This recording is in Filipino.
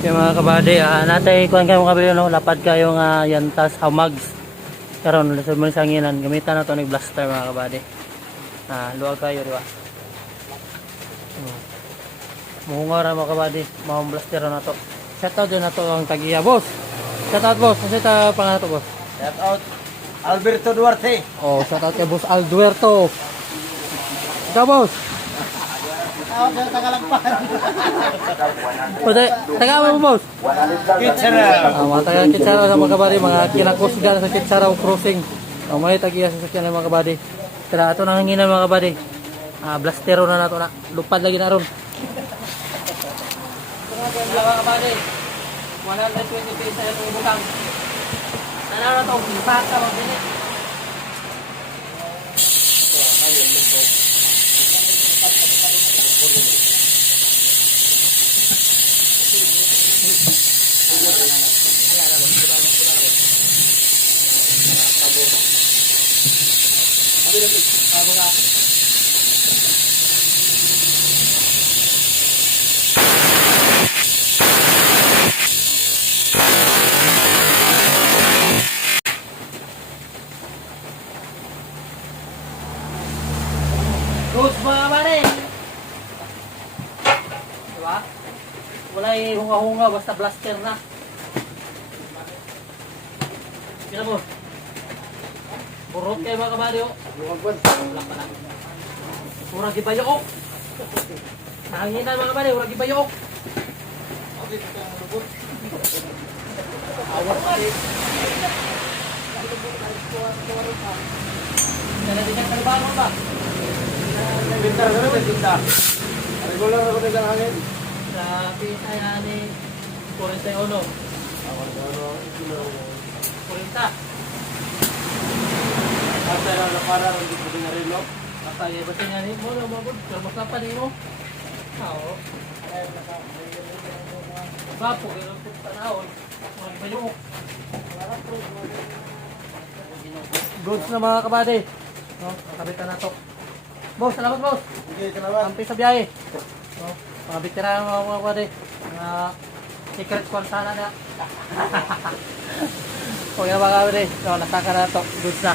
Kaya mga kabady, natay kuhan kayo mga kabady, no? Lapad kayo nga yantas hamags. Karon sa mga sanginan, gamitan na to ng blaster mga kabady. Luwag kayo, di ba? Muhunga ra mga kabady, mga blaster na to. Shoutout din na to ang tagiya, boss. Shoutout boss, kasi ta pangalan to boss. Shoutout Alberto Duarte. Oh, shoutout kay boss Alduerto. Ikaw boss. Ako sa Tagalagpan. O, taga mo boss. Kitsara. Mga taga Kitsara sa mga kabady, mga kinakusgan sa Kitsara crossing. May tagiya sa sakyan ng mga kabady. Tara, ito nang hanginan mga kabady. Blastero na nato na. Lupad lagi na ron. Mga kabady, 120 pesos yung butang. Nanaw na ito, ipahat ka mga binit. Goods mga kabady. Diba? Wala'y hunga-hunga basta blaster na. Kaya mo. Burot kayo mga kabady, oh. Wala pa na. Murag ibayo, oh. Nahanginan mga kabady, murag ibayo, oh. Awat kasi. Kaya din yung trabaho ba? Pintar ka na tinta. Regular ako ng hangin. Sa PSI na ni 41. 40. Ate na para hindi ko din rin no. Patay ba siya ni mo na mabod? Pero mas pa din mo. Oo. Bapo, pero tanawon. Magbayok. Goods na mga kabady. No, kabitan na to. Boss, salamat boss. Sige, salamat. Ampi sa biyahe. No, mga veteran mga kabady. Mga secret squad sana na. Okay na mga kabady. No, nataka na to. Goods na.